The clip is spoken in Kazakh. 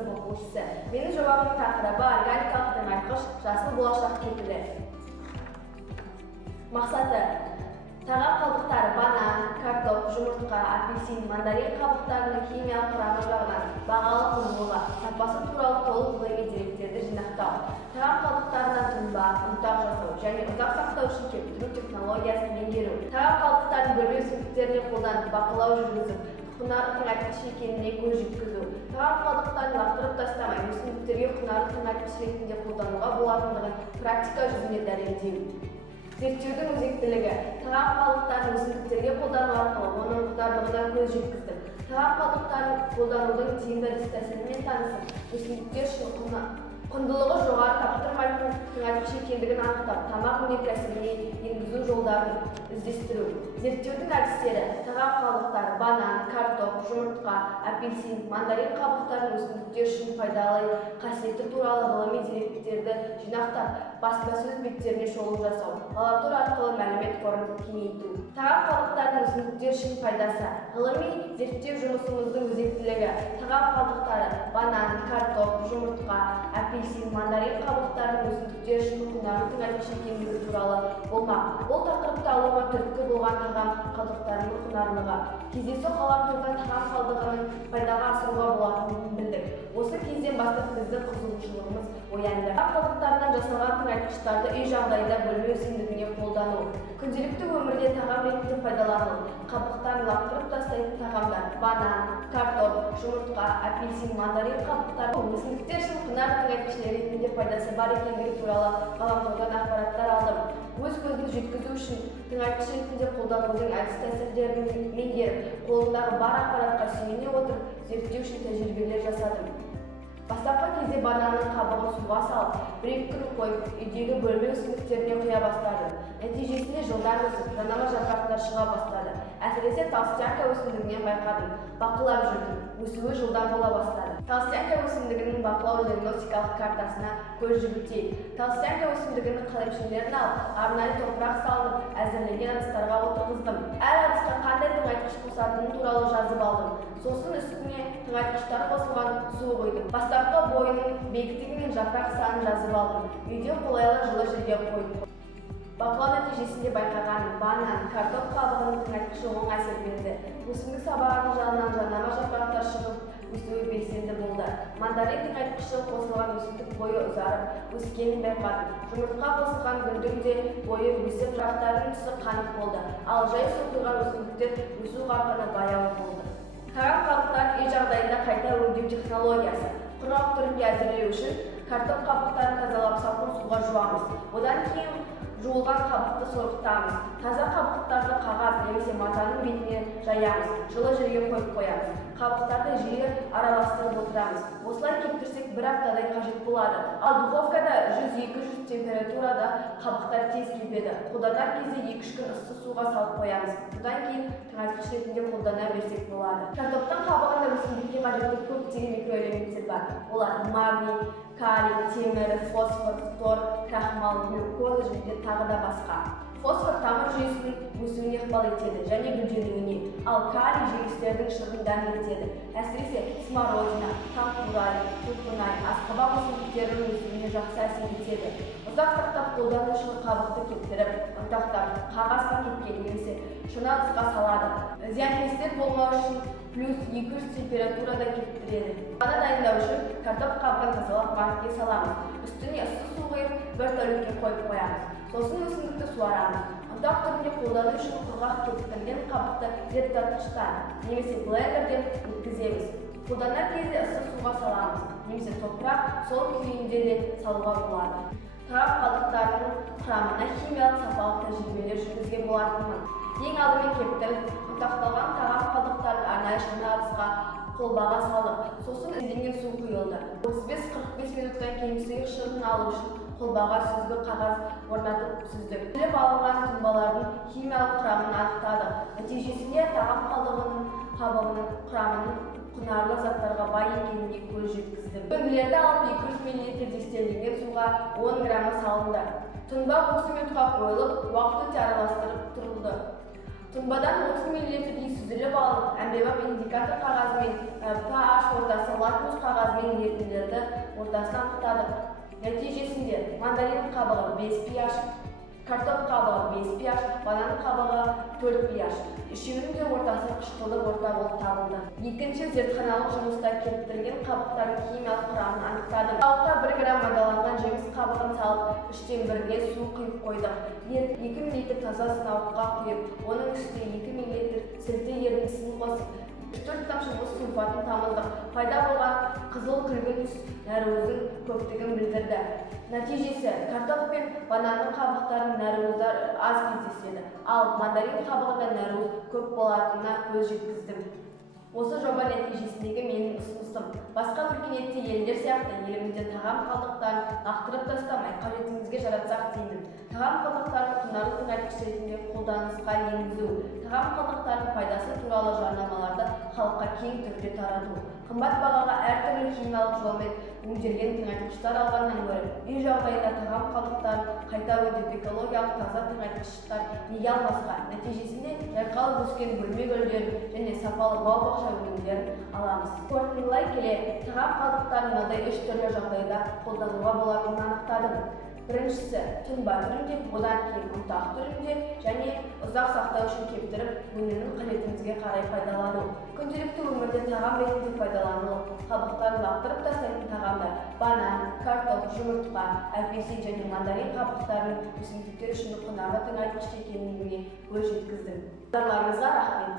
сынып оқушысы. Менің жобамның тақырыбы органикалық тыңайтқыш жасыл болашақ кепілі. Мақсаты: тағам қалдықтары банан, картоп, жұмыртқа, апельсин, мандарин қабықтарының химиялық құрамы жағынан бағалы құндылығы, сапасы туралы толық ғылыми деректерді жинақтау, тағам қалдықтарынан тұнба, ұнтақ жасау және ұзақ сақтау үшін кептіру технологиясын меңгеру, тағам қалдықтарын бөлме өсімдіктеріне қолданып бақылау жүргізіп, құнарлы тыңайтқыш екеніне көз жеткізу, тағам қалдықтарын лақтырып тастамай өсімдіктерге құнарлы тыңайтқыш ретінде қолдануға болатындығын практика жүзінде дәлелдеу. Зерттеудің өзектілігі: тағам қалдықтарын өсімдіктерге қолдану арқылы оның құнарлылығына көз жеткіздік. Тағам қалдықтарын қолданудың тиімді әдіс-тәсілімен танысып, өсімдіктер үшін құндылығы жоғары таптырмайтын тыңайтқыш екендігін анықтап, тамақ өнеркәсібіне енгізу жолдарын іздестіру. Зерттеудің әдістері: тағам қалдықтары банан, картоп, жұмыртқа, апельсин, мандарин қабықтарын өсімдіктер үшін пайдалы қасиеті туралы ғылыми деректерді жинақтап, баспасөз беттеріне шолу жасау, ғаламтор арқылы мәлімет қорын кеңейту. Тағам қалдықтарының өсімдіктер үшін пайдасы: ғылыми зерттеу жұмысымыздың өзектілігі: тағам қалдықтары банан, картоп, жұмыртқа, апельсин, мандарин қабықтарының өсімдіктер үшін құнарлы тыңайтқыш екендігі туралы болмақ. Бұл тақырыпты алуға түрткі болған тағам қалдықтарының құнарлығы. Кездейсоқ ғаламторда тағам қалдығының пайдаға асыруға болатынын білдік. Осы кезден бастап біздің қызығушылығымыз оянды. Тағам қалдықтарынан жасалған тыңайтқыштарды үй жағдайда бөлме өсімдігіне қолдану. Күнделікті өмірде тағам ретінде пайдалану. Қабықтарын лақтырып тастайтын тағамдар: банан, картоп, жұмыртқа, апельсин, мандарин қабықтары өсімдіктер үшін құнарлы тыңайтқыш ретінде пайдасы бар екендігі туралы ғаламтордан ақпараттар алдым. Өз көзімді жеткізу үшін тыңайтқыш ретінде қолданудың әдіс-тәсілдерін меңгеріп, қолымдағы бар ақпаратқа сүйене отырып, зерттеу үшін тәжірибелер жасадым. Бастапқы кезде бананның қабығын суға салып, 1-2 күн қойып, үйдегі бөлме өсімдіктеріне құя бастадым. Нәтижесінде жылдар өсіп, жанама жапырақтар шыға бастады. Әсіресе толстянка өсімдігінен байқадым. Бақылап жүрдім. Өсуі жылдам бола бастады. Толстянка өсімдігінің бақылау диагностикалық картасына көз жүгіртейік. Толстянка өсімдігінің қалемшелерін алып, арнайы топырақ салынып, әзірленген ыдыстарға отырғыздым. Әр ыдысқа қандай тыңайтқыш қосатыны туралы жазып алдым. Сосын үстіне тыңайтқыштар қосылған су құйдым. Бастапқы бойының биіктігі мен жапырақ санын жазып алдым. Үйде қолайлы жылы жерге қойдым. Бақылау нәтижесінде байқағаным: банан, картоп қабығының тыңайтқышы оң әсер берді. Өсімдік сабағының жанынан жанама жапырақтар шығып, өсуі белсенді болды. Мандарин тыңайтқышы қосылған өсімдік бойы ұзарып, өскенін байқадым. Жұмыртқа қосылған гүлдің де бойы өсіп, жапырақтарының түсі қанық болды. Ал жай суытылған өсімдіктер өсу қарқыны баяу болды. Тағам қалдықтарын үй жағдайында қайта өңдеу технологиясы. Құрғақ түрінде әзірлеу үшін картоп қабықтарын тазалап салқын суға жуамыз. Одан кейін жуылған қабықты сорғытамыз. Таза қабықтарды қағаз немесе матаның бетіне жаямыз. Жылы жерге қойып қоямыз. Қабықтарды жиі араластырып отырамыз. Осылай кептірсек 1 аптадай қажет болады. Ал духовкада 100-200 температурада қабықтар тез кебеді. Қолданар кезде 2-3 күн ыссы суға салып қоямыз. Бұдан кейін тыңайтқыш ретінде қолдана берсек болады. Картоптың қабығында өсімдікке қажетті көптеген микроэлементтер бар. Олар магний, калий, темір, фосфор, фтор, крахмал, глюкоза және тағы да басқа. Фосфор тамыр жүйесінің өсуіне ықпал етеді және гүлденуіне, ал калий жемістердің шығымдарын етеді. Әсіресе смородина, қамқурай, көкпунай, асқабақ өсімдіктерінің өсуіне жақсы әсер етеді. Ұзақ сақтап қолдану үшін қабықты кептіріп, ұнтақтап, қағаз пакетке немесе шыны ыдысқа салады. Зиянкестер болмау үшін +200 температурада кептіреді. Бана дайындау үшін картоп қабығын тазалап банкке саламыз. Үстіне ыссы су құйып, 1 тәулікке қойып қоямыз. Сосын өсімдікті суарамыз. Ұнтақ түрінде қолдану үшін құрғақ кептірілген қабықты зертатқыштан немесе блендерден өткіземіз. Қолданар кезде ыссы суға саламыз, немесе топырақ сол күйінде де салуға болады. Тағам қалдықтарының құрамына химиялық сапалық тәжірибелер жүргізген болатынмын. Ең алдымен кептіріп, ұнтақталған тағам қалдықтарын арнайы шыны ыдысқа қолбаға салдық. Сосын ізденген су құйылды. 35-45 минуттан кейін сұйық шырын алу үшін қолбаға сүзгі қағаз орнатып сүздік. Сүзіліп алынған тұнбалардың химиялық құрамын анықтадық. Нәтижесінде тағам қабығының құрамының құнарлы заттарға бай екеніне көз жеткіздім. Өнімдерді алып 200 мл дистелленген суға 10 грамы салынды. Тұнба 30 минутқа қойылып, уақыт өте араластырып тұрылды. Тұнбадан 30 мл сүзіліп алынып, әмбебап индикатор қағазымен pH ортасы лакмус қағазымен ерітінділерді ортасына анықтадық. Нәтижесінде мандарин қабығы 5 pH, картоп қабығы 5 pH, банан қабығы 4 pH. Үшеуінің де ортасы қышқылды орта болып табылды. Екінші зертханалық жұмыста келтірілген қабықтардың химиялық құрамын анықтадым. Қабыққа 1 грамм майдаланған жеміс қабығын салып, 3/1 су құйып қойдық. 2 мл таза сынауытқа құйып, оның үстіне 2 мл сілті ерітіндісін қосып, 3-4 тамшы мұз сульфатын тамыздық. Пайда болған қызыл күлгін нәруыздің көптігін білдірді. Нәтижесі картоп пен бананның қабықтарының нәруыздары аз кездеседі, ал мандарин қабығында нәруыз көп болатынына көз жеткіздім. Осы жоба нәтижесіндегі менің ұсынысым: басқа өркениетті елдер сияқты елімізде тағам қалдықтарын лақтырып тастамай қажетімізге жаратсақ деймін. Тағам қалдықтарын құнарлы тыңайтқыш ретінде қолданысқа енгізу, тағам қалдықтарының пайдасы туралы жарнамаларды халыққа кең түрде тарату. Қымбат бағаға әртүрлі химиялық жолмен өңделген тыңайтқыштар алғаннан гөрі, үй жағдайында тағам қалдықтарын қайта өңдеп экологиялық таза тыңайтқыштар неге алмасқа? Нәтижесінде жайқалып өскен бөлме гүлдерін және сапалы бау-бақша өнімдерін аламыз. Қорытындылай келе, тағам қалдықтарын мынадай 3 түрлі жағдайда қолдануға болатынын анықтадым. Біріншісі, тұнба түрінде, одан кейін ұнтақ түрінде және ұзақ сақтау үшін кептіріп, өнімнің қажетімізге қарай пайдалану. Күнделікті өмірде тағам ретінде пайдаланылып, қабықтарын лақтырып тастайтын тағамдар банан, картоп, жұмыртқа, апельсин және мандарин қабықтарының өсімдіктер үшін құнарлы тыңайтқыш екеніне көз жеткіздім. Назарларыңызға рахмет.